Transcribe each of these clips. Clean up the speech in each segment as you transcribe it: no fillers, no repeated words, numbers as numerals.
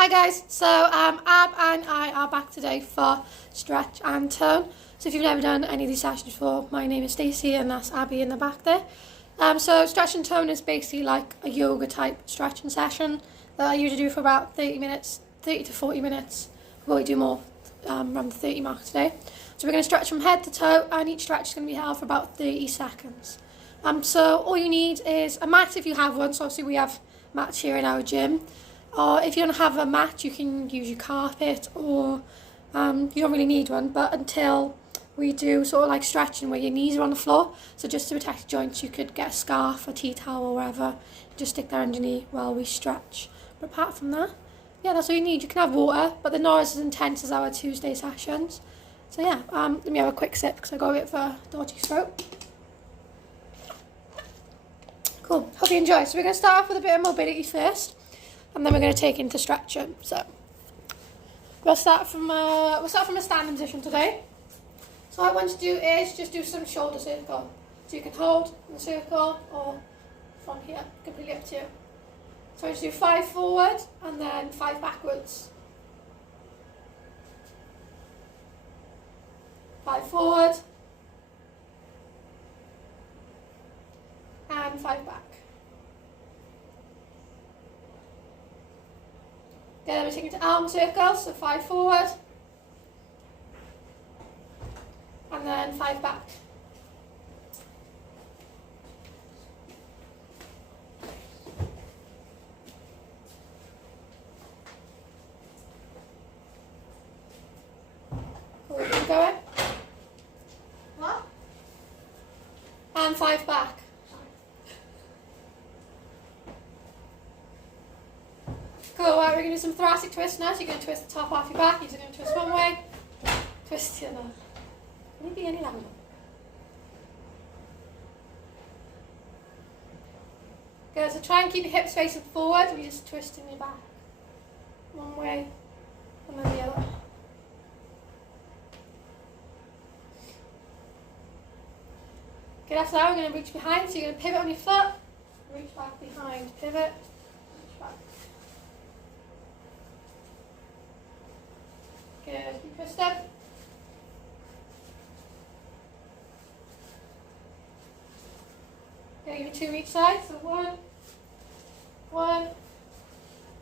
Hi guys, so Ab and I are back today for stretch and tone. So if you've never done any of these sessions before, my name is Stacey and that's Abby in the back there. So stretch and tone is basically like a yoga type stretching session that I usually do for about 30 minutes, 30 to 40 minutes. We'll probably do more around the 30 mark today. So we're going to stretch from head to toe, and each stretch is going to be held for about 30 seconds. So all you need is a mat if you have one. So obviously we have mats here in our gym. Or if you don't have a mat, you can use your carpet, or you don't really need one. But until we do sort of like stretching where your knees are on the floor, so just to protect your joints, you could get a scarf, a tea towel or whatever, just stick that underneath while we stretch. But apart from that, yeah, that's all you need. You can have water, but they're not as intense as our Tuesday sessions. So yeah, let me have a quick sip because I got a bit of a dodgy throat. Cool, hope you enjoy. So we're going to start off with a bit of mobility first, and then we're going to take into stretching. So we'll start from a standing position today. So what I want to do is just do some shoulder circle. So you can hold in the circle or from here, completely up to you. So I just do 5 forward and then 5 backwards. 5 forward and 5 back. Then we're taking to arm circles, so 5 forward and then 5 back. Cool, keep going. What? And 5 back. Cool, right, we're going to do some thoracic twist now. So you're going to twist the top half of your back. You're going to twist one way, twist the other. Can you be any louder? Good, so try and keep your hips facing forward and you're just twisting your back. One way and then the other. Good, after that we're going to reach behind. So you're going to pivot on your foot, reach back behind, pivot, reach back. Good, keep twisting. Okay, give me 2 each side. So 1,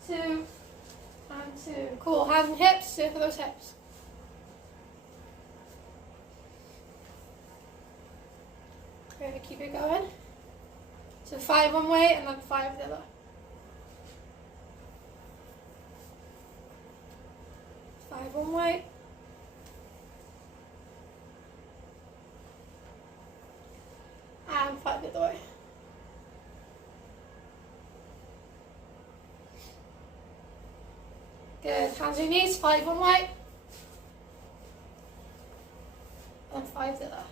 2, and 2. Cool, hands and hips, circle those hips. We're going to keep it going. So 5 one way and then 5 the other. 5 one way. And 5 the other way. Good, hands on your knees, 5 one way. And 5 the other.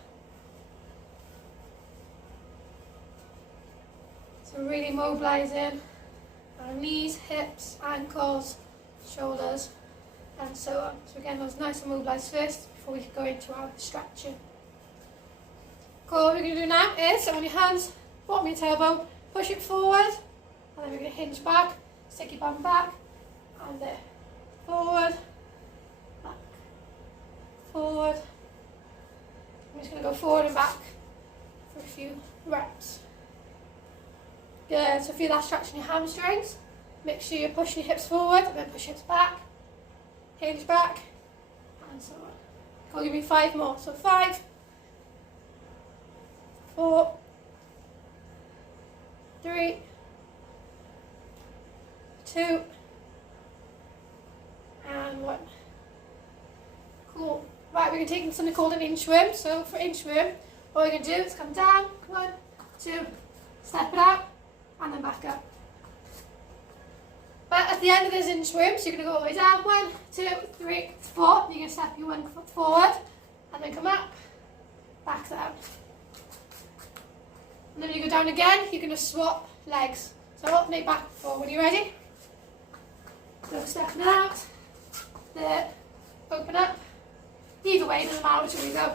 So really mobilising our knees, hips, ankles, shoulders, and so on. So again, those nice and mobilised first before we go into our stretching. Cool, what we're going to do now is on your hands, bottom of your tailbone, push it forward, and then we're going to hinge back, stick your bum back, and there. Forward, back, forward. I'm just going to go forward and back for a few reps. Good, so feel that stretching your hamstrings. Make sure you're pushing your hips forward and then push hips back, hinge back, and so on. Cool, give me 5 more. So 5, 4, 3, 2, and 1. Cool. Right, we're going to take something called an inchworm. So for inchworm, what we're going to do is come down, 1, 2, step it out, and then back up. But at the end of this inchworm, so you're going to go all the way down, 1, 2, 3, 4. You're going to step your 1 foot forward, and then come up, back down. And then you go down again, you're going to swap legs. So alternate back and forward. When you're ready, go stepping out. There, open up. Either way, doesn't matter which way you go.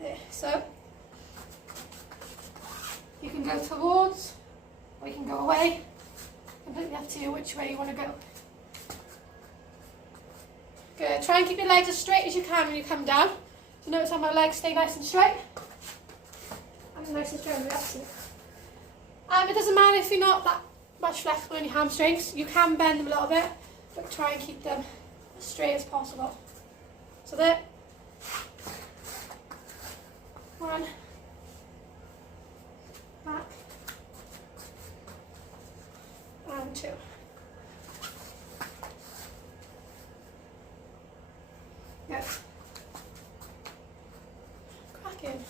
There, so you can go towards, or you can go away. Completely up to you which way you want to go. Good. Try and keep your legs as straight as you can when you come down. So notice how my legs stay nice and straight. And nice and straight on the opposite. It doesn't matter if you're not that much flexible in your hamstrings. You can bend them a little bit, but try and keep them as straight as possible. So there. 1. Back. And 2. Good. Cracking.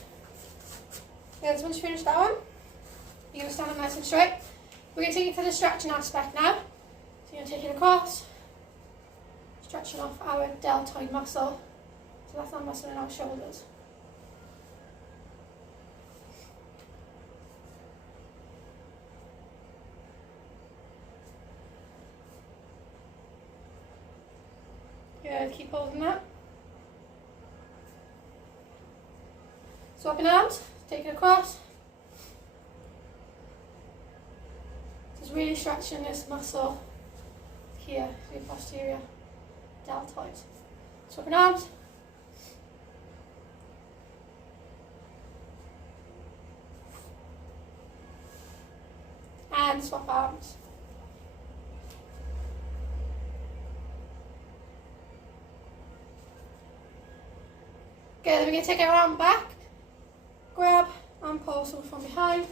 Yeah, so once you finish that one, you're going to stand up nice and straight. We're going to take it to the stretching aspect now. So you're going to take it across, stretching off our deltoid muscle. So that's that muscle in our shoulders. Good, keep holding that. Swapping arms, take it across. Just really stretching this muscle here, the posterior deltoid. Swapping arms. And swap arms. Good, then we're going to take our arm back, grab and pull someone from behind.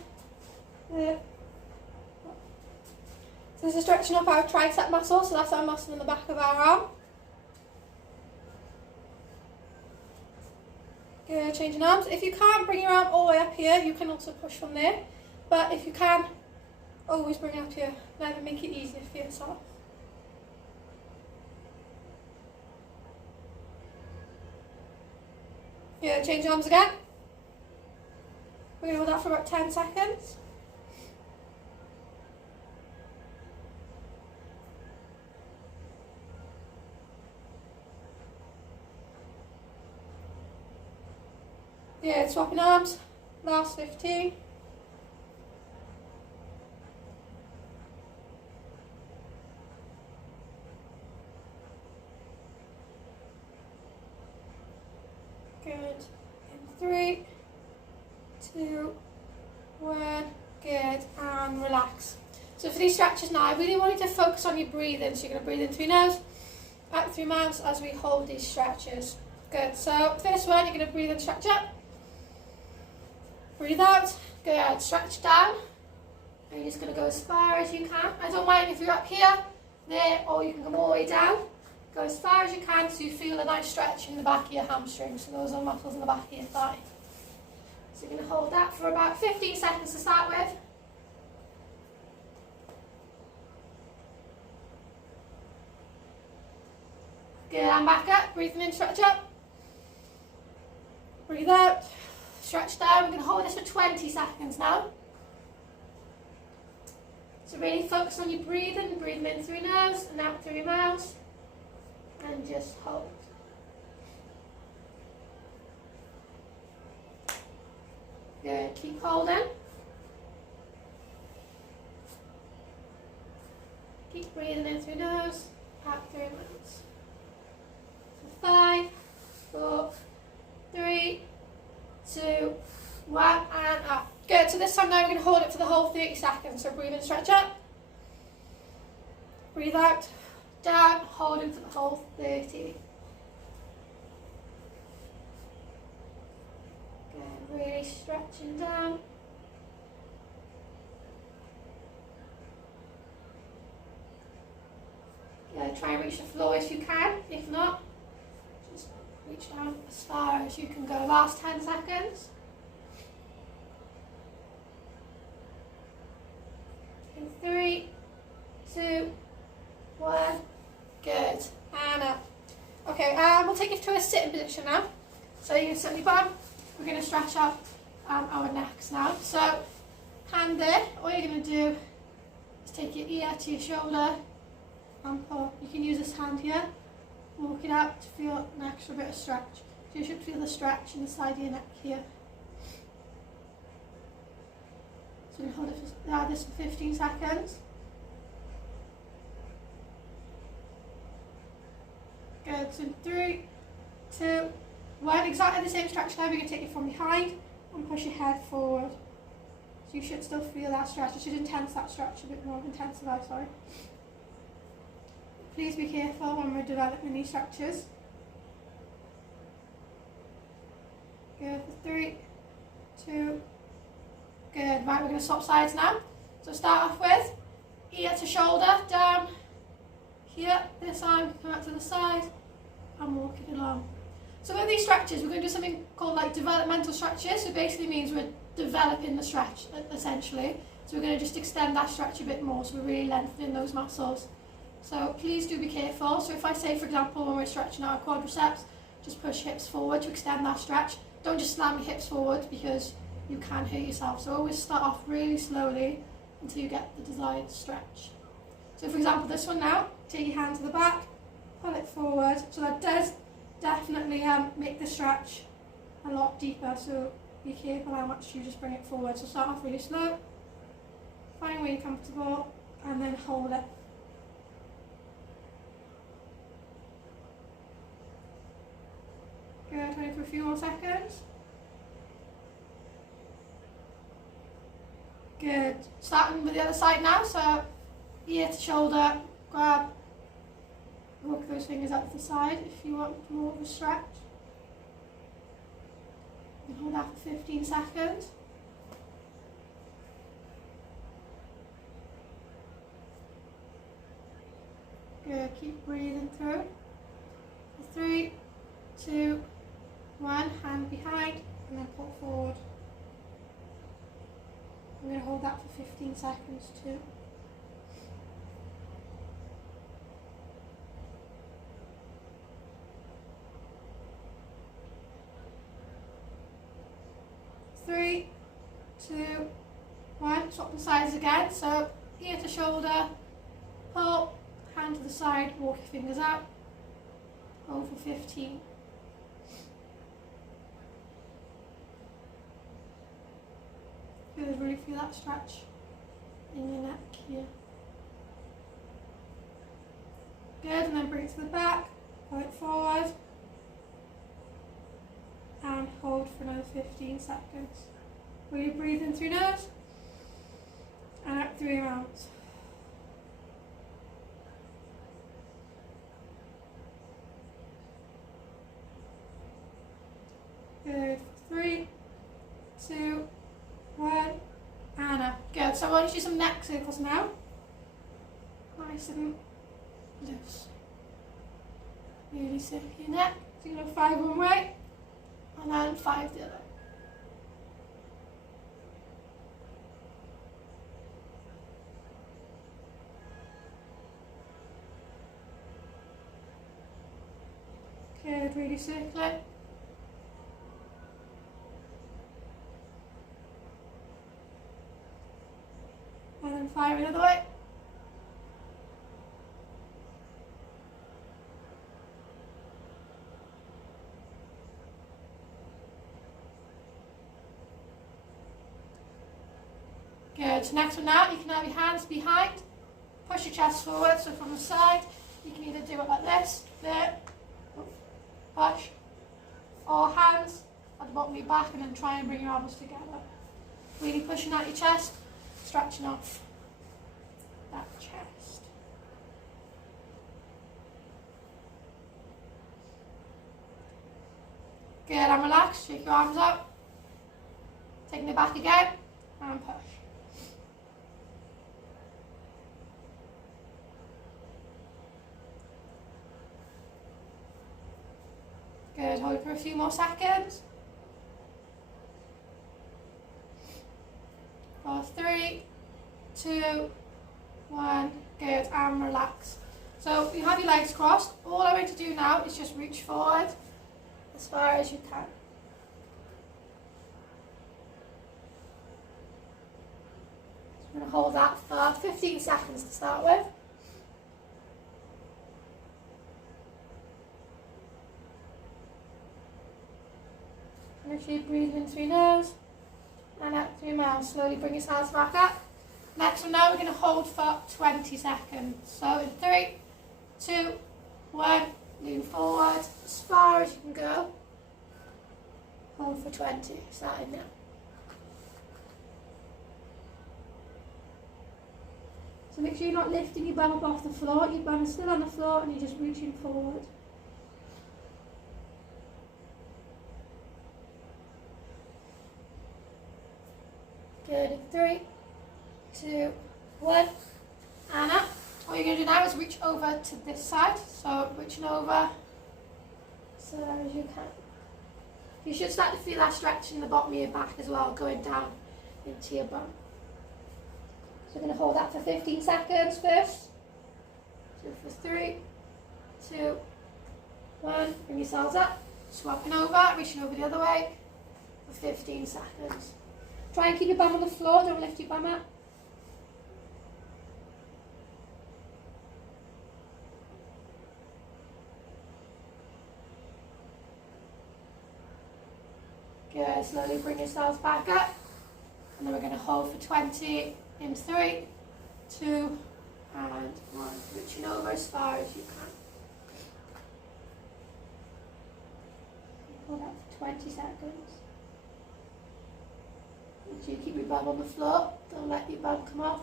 There. So this is stretching up our tricep muscle, so that's our muscle in the back of our arm. Good, changing arms. If you can't bring your arm all the way up here, you can also push from there. But if you can, always bring it up here. Never make it easier for yourself. Yeah, change arms again. We're going to hold that for about 10 seconds. Yeah, swapping arms. Last 15. Good. In 3, 2, 1. Good. And relax. So for these stretches now, I really want you to focus on your breathing. So you're going to breathe in through your nose, out through your mouth as we hold these stretches. Good. So first one, you're going to breathe in, stretch up. Breathe out. Good. Stretch down. And you're just going to go as far as you can. I don't mind if you're up here, there, or you can come all the way down. Go as far as you can so you feel a nice stretch in the back of your hamstrings. So those are muscles in the back of your thigh. So you're going to hold that for about 15 seconds to start with. Good, and back up. Breathing in, stretch up. Breathe out. Stretch down. We're going to hold this for 20 seconds now. So really focus on your breathing. Breathing in through your nose and out through your mouth. And just hold. Good. Keep holding. Keep breathing in through your nose, out through your mouth. 5, 4, 3, 2, 1, and up. Good. So this time now we're going to hold it for the whole 30 seconds. So breathe in, stretch up. Breathe out. Down, holding for the whole 30. Good, really stretching down. Good, try and reach the floor if you can. If not, just reach down as far as you can go. Last 10 seconds. In 3, 2, 1. Good. And up. Okay, we'll take you to a sitting position now. So you can sit on your bum. We're going to stretch out our necks now. So, hand there. All you're going to do is take your ear to your shoulder and pull. You can use this hand here. Walk it out to feel an extra bit of stretch. So you should feel the stretch in the side of your neck here. So you hold it for, this for 15 seconds. Good. So in 3, 2, 1. Exactly the same stretch there. We're going to take it from behind and push your head forward. So you should still feel that stretch. You should intense that stretch a bit more. Intensify, sorry. Please be careful when we're developing these stretches. Good. For 3, 2. Good. Right, we're going to swap sides now. So start off with ear to shoulder, down here, this arm, come out to the side, and walk it along. So with these stretches, we're going to do something called like developmental stretches. So basically means we're developing the stretch, essentially. So we're going to just extend that stretch a bit more, so we're really lengthening those muscles. So please do be careful. So if I say, for example, when we're stretching our quadriceps, just push hips forward to extend that stretch. Don't just slam your hips forward because you can hurt yourself. So always start off really slowly until you get the desired stretch. So for example, this one now, take your hand to the back, pull it forward. So that does definitely make the stretch a lot deeper. So be careful how much you just bring it forward. So start off really slow, find where you're comfortable, and then hold it. Good, hold it for a few more seconds. Good. Starting with the other side now, so ear to shoulder, grab, walk those fingers up to the side if you want more of a stretch. And hold that for 15 seconds. Good, keep breathing through. 3, 2, 1, hand behind, and then pull forward. I'm going to hold that for 15 seconds too. Three, 2, 1. Swap the sides again. So ear to shoulder, pull, hand to the side, walk your fingers out. Hold for 15. Good, really feel that stretch in your neck here. Good, and then bring it to the back, pull it forward, and hold for another 15 seconds. Really breathe in through your nose, and out through your mouth. Good, 3, 2, 1, and up. Good, so I want you to do some neck circles now. Nice and loose. Really circle your neck. So you're going to 5 one way, and then 5 the other. Good, really circle it. And then 5 another way. Good, so next one now, you can have your hands behind, push your chest forward, so from the side, you can either do it like this, there, push, or hands at the bottom of your back and then try and bring your elbows together. Really pushing out your chest, stretching off that chest. Good, and relax, shake your arms out, taking it back again, and push. Good, hold for a few more seconds. For 3, 2, 1, good, and relax. So you have your legs crossed. All I'm going to do now is just reach forward as far as you can. So I'm going to hold that for 15 seconds to start with. Make sure you breathe in through your nose and out through your mouth. Slowly bring your hands back up. Next one now, we're going to hold for 20 seconds. So in 3, 2, 1, lean forward as far as you can go. Hold for 20, starting now. So make sure you're not lifting your bum up off the floor, your bum is still on the floor and you're just reaching forward. Good, in 3, 2, 1, and up. What you're going to do now is reach over to this side, so reaching over as far as you can. You should start to feel that stretch in the bottom of your back as well, going down into your bum. So we're going to hold that for 15 seconds first. So for 3, 2, 1, bring yourselves up, swapping over, reaching over the other way for 15 seconds. Try and keep your bum on the floor, don't lift your bum up. Good, slowly bring yourselves back up. And then we're going to hold for 20 in 3, 2, and 1. Reaching over as far as you can. Hold that for 20 seconds. Make sure you keep your bum on the floor. Don't let your bum come off.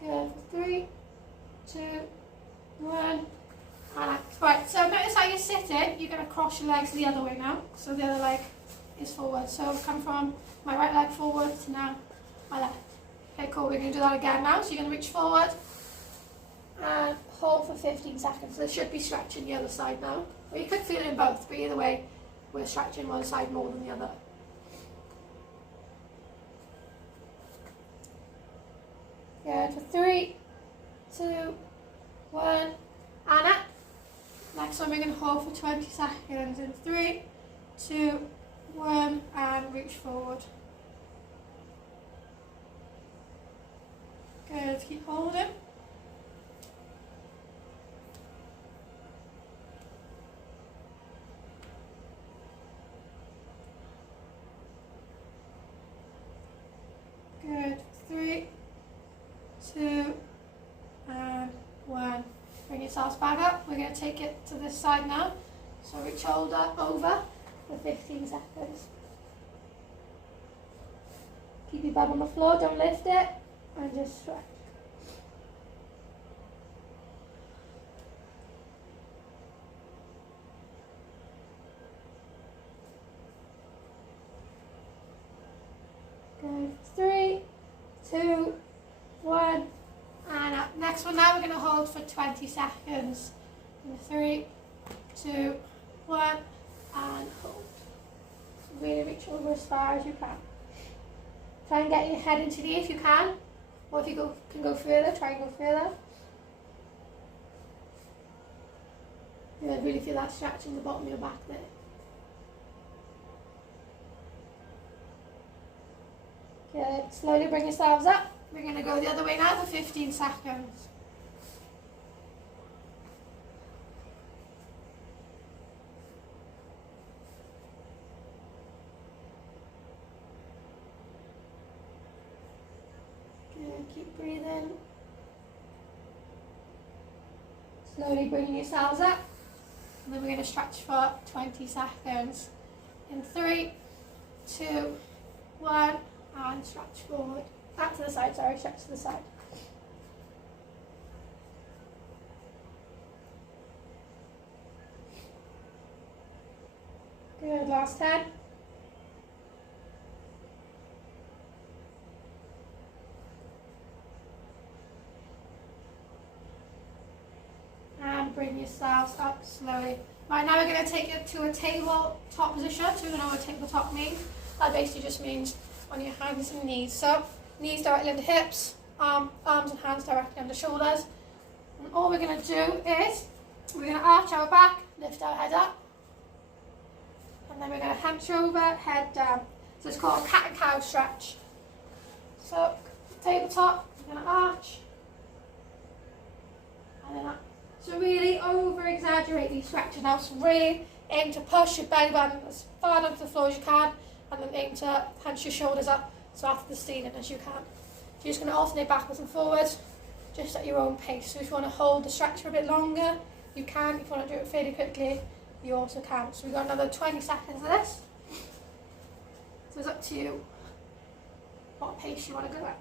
Good, for 3, 2, 1. Right, so notice how you're sitting, you're going to cross your legs the other way now. So the other leg is forward. So come from my right leg forward to now my left. Okay, cool, we're going to do that again now. So you're going to reach forward and hold for 15 seconds. So there should be stretching the other side now. Or you could feel it in both, but either way, we're stretching one side more than the other. Good, for 3, 2, 1, and up. Next one we're going to hold for 20 seconds in 3, 2, 1, and reach forward. Good, keep holding. Good, 3, 2, and 1. Bring yourselves back up. We're going to take it to this side now. So reach shoulder over for 15 seconds. Keep your bum on the floor, don't lift it, and just stretch. Good. 3, 2, 1. And up. Next one now we're going to hold for 20 seconds. In 3, 2, 1, and hold. Really reach over as far as you can. Try and get your head into the knee if you can. Or if you can go further, try and go further. You'll really feel that stretch in the bottom of your back there. Good. Slowly bring yourselves up. We're going to go the other way now for 15 seconds. Good, keep breathing. Slowly bringing yourselves up. And then we're going to stretch for 20 seconds. In 3, 2, 1, and stretch forward. Back to the side, sorry, stretch to the side. Good, last 10. And bring yourselves up slowly. Right, now we're going to take it to a tabletop position. So we're going to tabletop knee. That basically just means on your hands and knees. So knees directly under hips, arms and hands directly under shoulders. And all we're going to do is, we're going to arch our back, lift our head up. And then we're going to hunch over, head down. So it's called cat and cow stretch. So tabletop, we're going to arch. And then up. So really over-exaggerate these stretches now. So really aim to push your belly button as far down to the floor as you can. And then aim to hunch your shoulders up so after the ceiling as you can. you're just going to alternate backwards and forwards, just at your own pace. So if you want to hold the stretch for a bit longer, you can. If you want to do it fairly quickly, you also can. So we've got another 20 seconds of this. So it's up to you what pace you want to go at.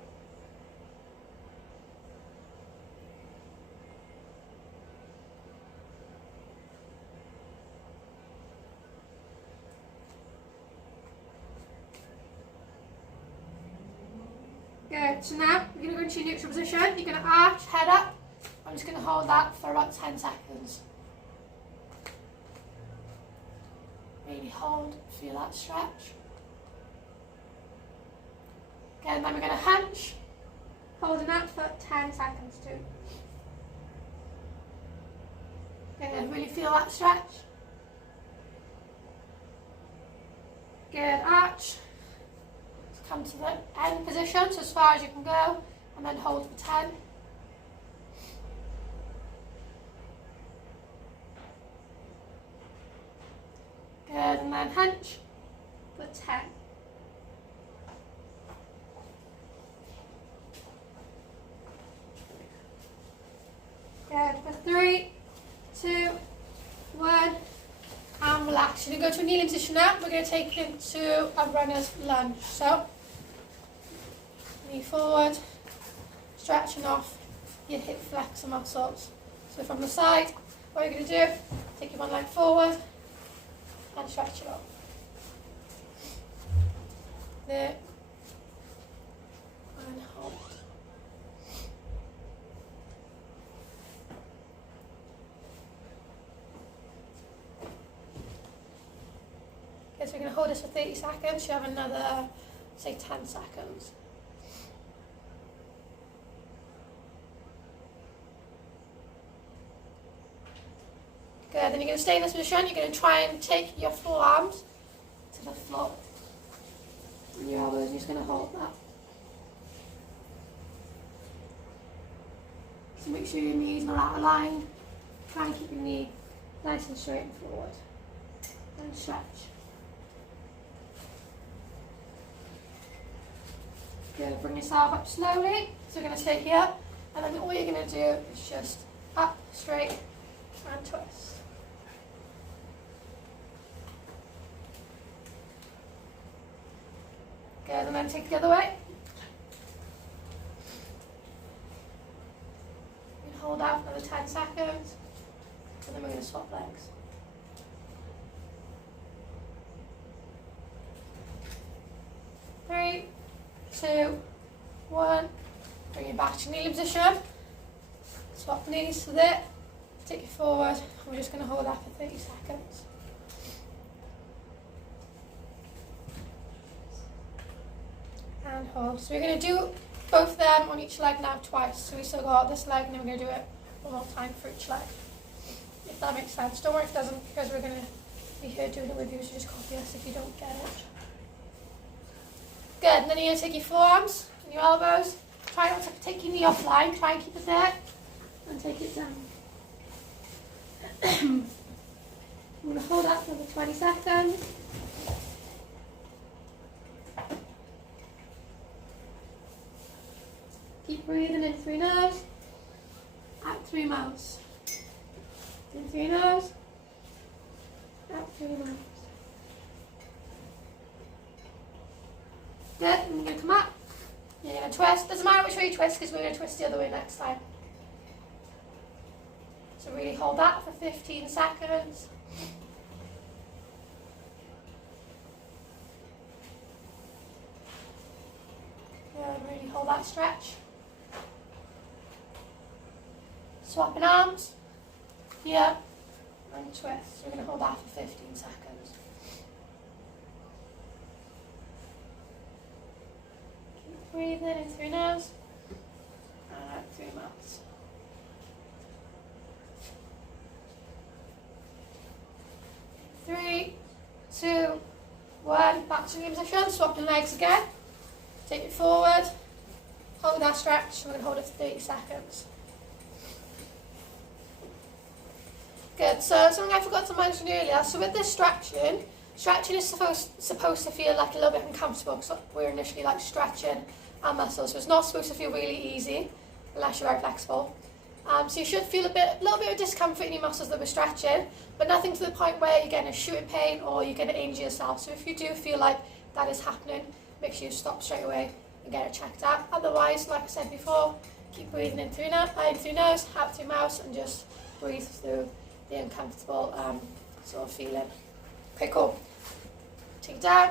Good, so now you're going to go into your neutral position, you're going to arch, head up. I'm just going to hold that for about 10 seconds. Really hold, feel that stretch. Again, then we're going to hunch, holding that for 10 seconds too. Good, really feel that stretch. Good, arch. Come to the end position, so as far as you can go, and then hold for 10. Good, and then hunch for 10. Good, for 3, 2, 1, and relax. You're going to go to a kneeling position now. We're going to take it into a runner's lunge. So, knee forward, stretching off your hip flexor muscles. So from the side, what you're going to do, take your one leg forward and stretch it off. There. And hold. Okay, so we're going to hold this for 30 seconds. You have another, say, 10 seconds. Good, then you're going to stay in this position. You're going to try and take your forearms to the floor. And your elbows, you're just going to hold that. So make sure your knees are out of line. Try and keep your knee nice and straight and forward. And stretch. Good, bring yourself up slowly. So we're going to stay here. And then all you're going to do is just up, straight, and twist. Good, and then take the other way. You can hold out for another 10 seconds, and then we're going to swap legs. Three, two, one. Bring it back to kneeling position. Swap the knees to there. Take it forward. We're just going to hold that for 30 seconds. And hold. So we're going to do both of them on each leg now twice. So we still got this leg and then we're going to do it one more time for each leg. If that makes sense. Don't worry if it doesn't, because we're going to be here doing it with you, so just copy us if you don't get it. Good, and then you're going to take your forearms and your elbows. Try not to take your knee offline, try and keep it there. And take it down. I'm going to hold that for another 20 seconds. Keep breathing in through nose, out through mouth. In through nose, out through mouth. Good, and you're going to come up. You're going to twist. Doesn't matter which way you twist, because we're going to twist the other way next time. So really hold that for 15 seconds. Good, really hold that stretch. Swapping arms, here, and twist. So we're going to hold that for 15 seconds. Keep breathing in through nose, and out through mouth. Three, two, one. Back to the position, swapping legs again. Take it forward, hold that stretch, we're going to hold it for 30 seconds. Good, so something I forgot to mention earlier, so with this stretching is supposed to feel like a little bit uncomfortable because we're initially like stretching our muscles. So it's not supposed to feel really easy unless you're very flexible. So you should feel a little bit of discomfort in your muscles that we're stretching, but nothing to the point where you're getting a shooting pain or you're going to injure yourself. So if you do feel like that is happening, make sure you stop straight away and get it checked out. Otherwise, like I said before, keep breathing in through your nose, out through your mouth, and just breathe through the uncomfortable sort of feeling. Okay, cool. Take it down.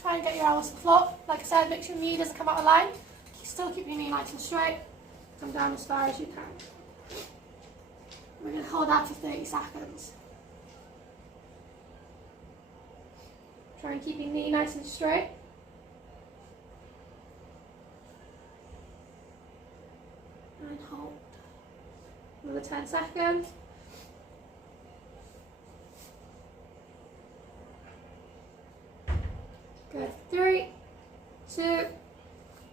Try and get your elbows to the floor. Like I said, make sure your knee doesn't come out of line. Still keep your knee nice and straight. Come down as far as you can. We're going to hold that for 30 seconds. Try and keep your knee nice and straight. And hold. Another 10 seconds. Good. 3, 2,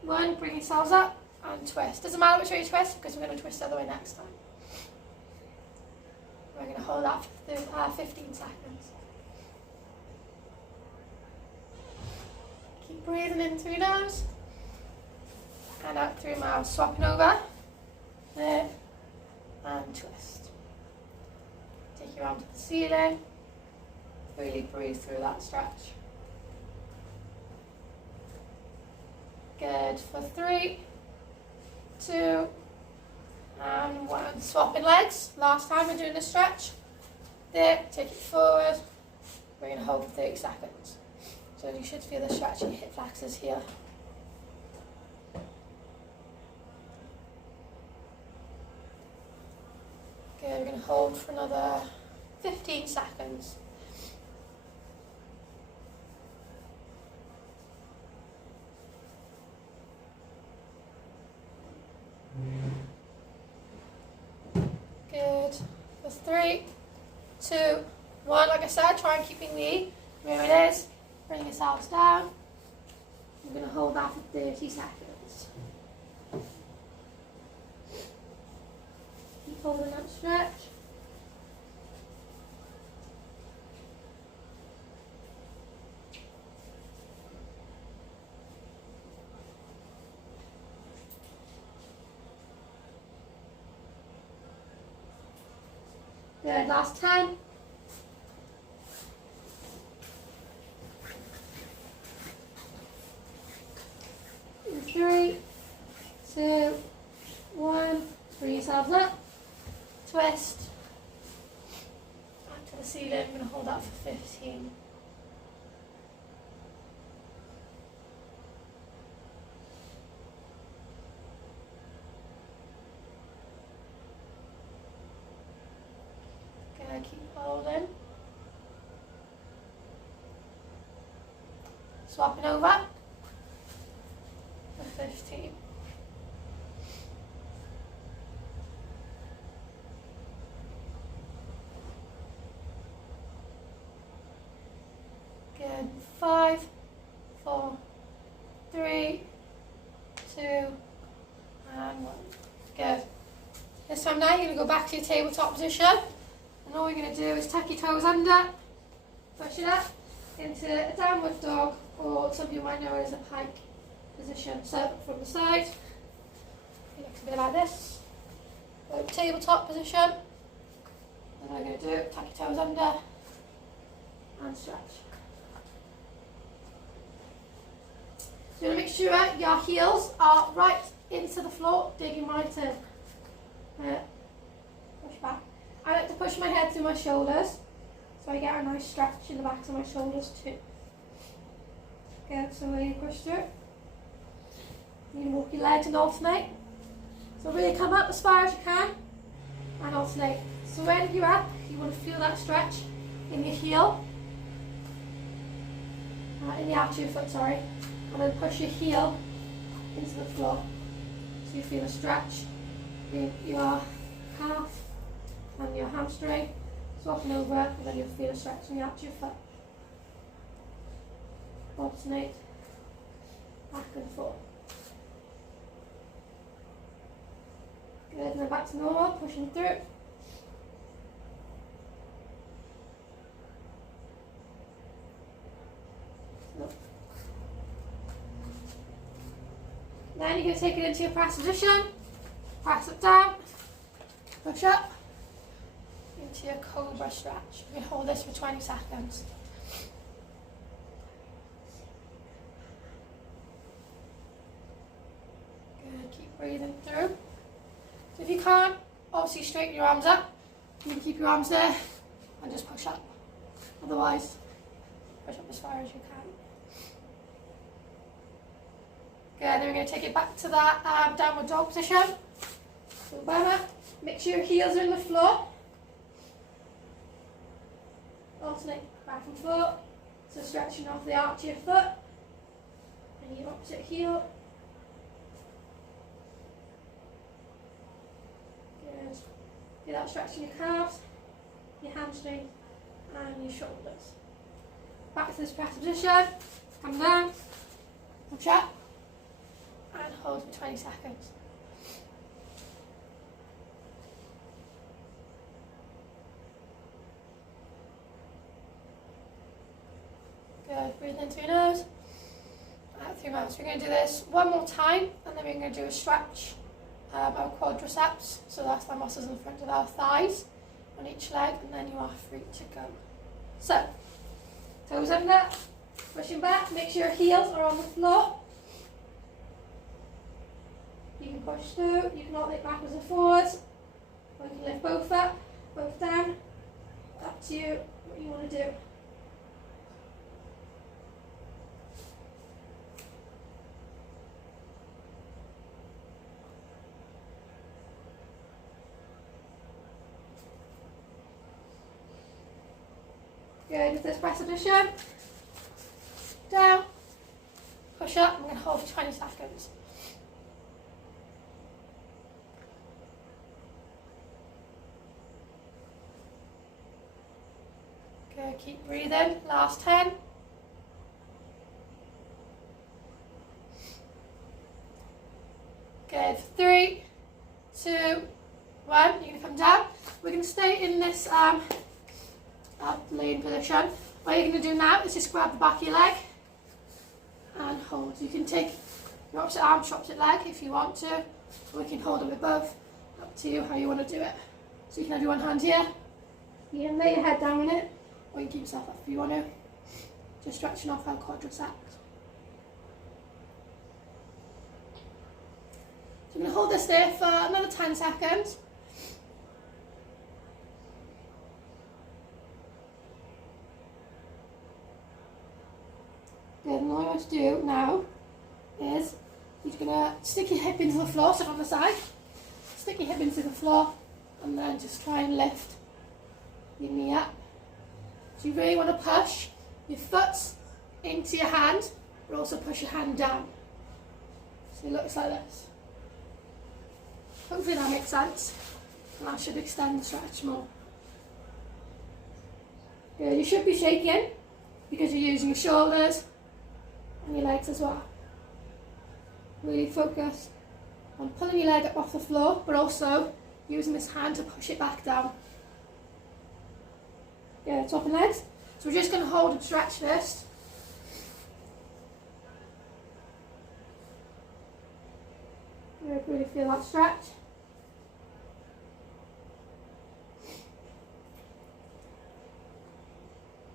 1. Bring yourselves up and twist. Doesn't matter which way you twist because we're going to twist the other way next time. We're going to hold that for 15 seconds. Keep breathing in through your nose and out through your mouth. Swapping over. There. And twist. Take your arm to the ceiling. Really breathe through that stretch. Good. For 3, 2, and 1. Swapping legs. Last time we're doing this stretch. There. Take it forward. We're going to hold for 30 seconds. So you should feel the stretch in your hip flexors here. Good. We're going to hold for another 15 seconds. Good. For 3, 2, 1. Like I said, try and keep your knee where it is. Bring yourselves down. We're going to hold that for 30 seconds. Keep holding that stretch. Good, last 10. In 3, 2, 1. Bring yourselves up. Twist. Back to the ceiling. I'm going to hold that for 15. Keep holding. Swapping over for 15. Good. 5, 4, 3, 2, and 1. Good. This time now you're going to go back to your tabletop position. And all you're going to do is tuck your toes under, push it up into a downward dog, or some of you might know it as a pike position. So from the side, it looks a bit like this. Go to tabletop position. And what I'm going to do, tuck your toes under and stretch. So you want to make sure your heels are right into the floor, digging right in. Push back. I like to push my head through my shoulders, so I get a nice stretch in the backs of my shoulders too. Good, so when you push through, you can walk your legs and alternate. So really come up as far as you can and alternate. So when you're up, you want to feel that stretch in your heel, in the arch of your foot, sorry, and then push your heel into the floor. So you feel a stretch in your calf and your hamstring, swapping over, and then you'll feel a stretch in the arch of your foot. Alternate, back and forth. Good, and then back to normal, pushing through. Then you're going to take it into your press position, press it down, push up, into your cobra stretch. You can hold this for 20 seconds. Good, keep breathing through. So if you can't, obviously straighten your arms up. You can keep your arms there and just push up. Otherwise, push up as far as you can. Good, then we're going to take it back to that downward dog position. So Obama, make sure your heels are in the floor. Alternate back and forth. So stretching off the arch of your foot. And your opposite heel. Good. Feel that stretching your calves, your hamstrings, and your shoulders. Back to this press position. Come down. Push up. And hold for 20 seconds. Good, breathe in through your nose, out through your mouth. So we're going to do this one more time, and then we're going to do a stretch of our quadriceps. So that's the muscles in the front of our thighs on each leg, and then you are free to go. So, toes under, pushing back, make sure your heels are on the floor. You can push through, you can alternate backwards and forwards, or you can lift both up, both down. Up to you, what you want to do. Good, with this press position. Down, push up, I'm going to hold for 20 seconds. Good, keep breathing, last 10. Good, 3, 2, 1, you're going to come down. We're going to stay in this laying position. What you're going to do now is just grab the back of your leg and hold. You can take your opposite arm, your opposite leg if you want to, or we can hold it with both. Up to you how you want to do it. So you can have your one hand here, you can lay your head down on it, or you can keep yourself up if you want to. Just stretching off our quadriceps. So I'm going to hold this there for another 10 seconds. Good, and all you want to do now is you're going to stick your hip into the floor, sit on the side, stick your hip into the floor, and then just try and lift your knee up. So you really want to push your foot into your hand, but also push your hand down. So it looks like this. Hopefully that makes sense, and that should extend the stretch more. Good, you should be shaking because you're using your shoulders and your legs as well. Really focus on pulling your leg up off the floor, but also using this hand to push it back down. Yeah, top and legs. So we're just going to hold and stretch first. Really feel that stretch.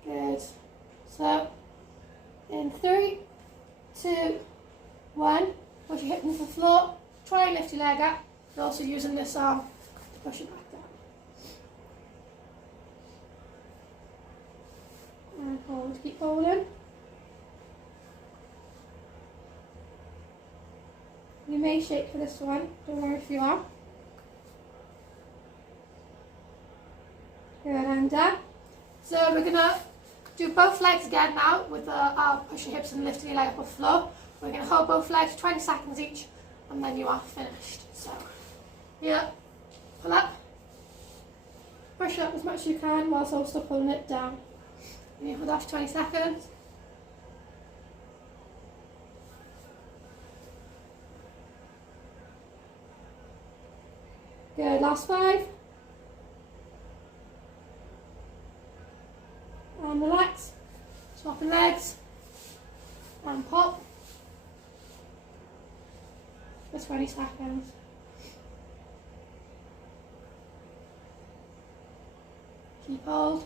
Good. So, in 3, 2, 1, push your hip into the floor. Try and lift your leg up, but also using this arm to push it back down. And hold, keep holding. You may shake for this one, don't worry if you are. Good, and down. So we're going to do both legs again now with pushing hips and lifting your leg up off the floor. We're going to hold both legs 20 seconds each, and then you are finished. So, yeah, pull up, push up as much as you can whilst also pulling it down. And you hold that for 20 seconds. Good, last 5. And relax, swapping legs, and pop. 20 seconds. Keep hold.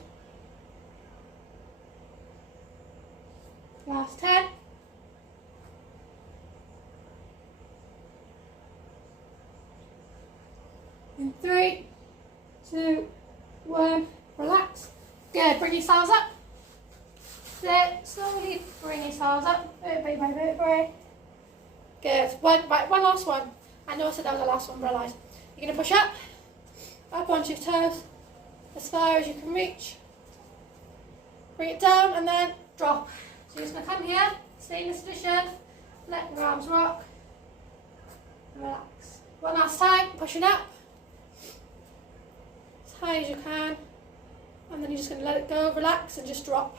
Last 10. In 3, 2, 1, relax. Good, bring yourselves up. Sit, slowly bring yourselves up, vertebrae by vertebrae. Good, right, one last one. I know I said that was the last one, but I lied. You're going to push up onto your toes, as far as you can reach. Bring it down and then drop. So you're just going to come here, stay in this position, let your arms rock, and relax. One last time, pushing up, as high as you can, and then you're just going to let it go, relax, and just drop.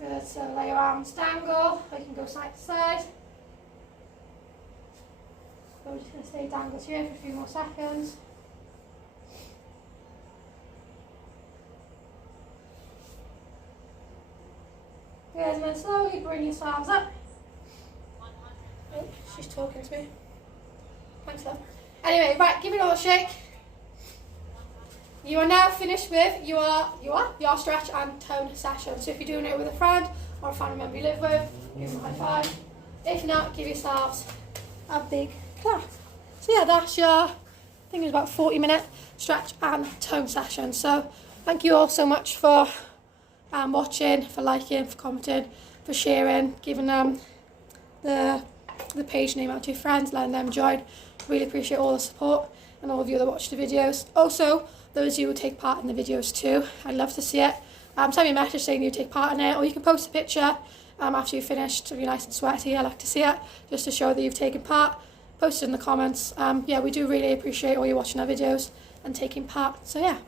Good, so let your arms dangle, or you can go side to side. So we're just going to stay dangled here for a few more seconds. Good, and then slowly bring yourselves up. Oh, she's talking to me. Thanks, love. Anyway, right, give it all a shake. You are now finished with your stretch and tone session. So if you're doing it with a friend or a family member you live with, give them a high five. If not, give yourselves a big clap. So yeah, that's your, I think it was about 40-minute stretch and tone session. So thank you all so much for watching, for liking, for commenting, for sharing, giving them the page name out to your friends, letting them join. Really appreciate all the support and all of you that watch the videos. Also, those of you who take part in the videos too, I'd love to see it. Send me a message saying you take part in it, or you can post a picture after you've finished, if you're nice and sweaty. I like to see it, just to show that you've taken part. Post it in the comments. Yeah, we do really appreciate all you watching our videos and taking part. So yeah,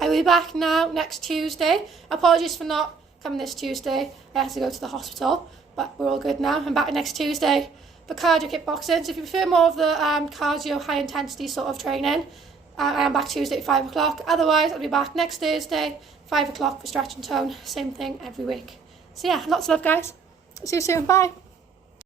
I will be back now next Tuesday. Apologies for not coming this Tuesday. I had to go to the hospital, but we're all good now. I'm back next Tuesday for cardio kickboxing. So if you prefer more of the cardio, high intensity sort of training, I am back Tuesday at 5 o'clock. Otherwise, I'll be back next Thursday, 5 o'clock for stretch and tone. Same thing every week. So yeah, lots of love, guys. See you soon. Bye.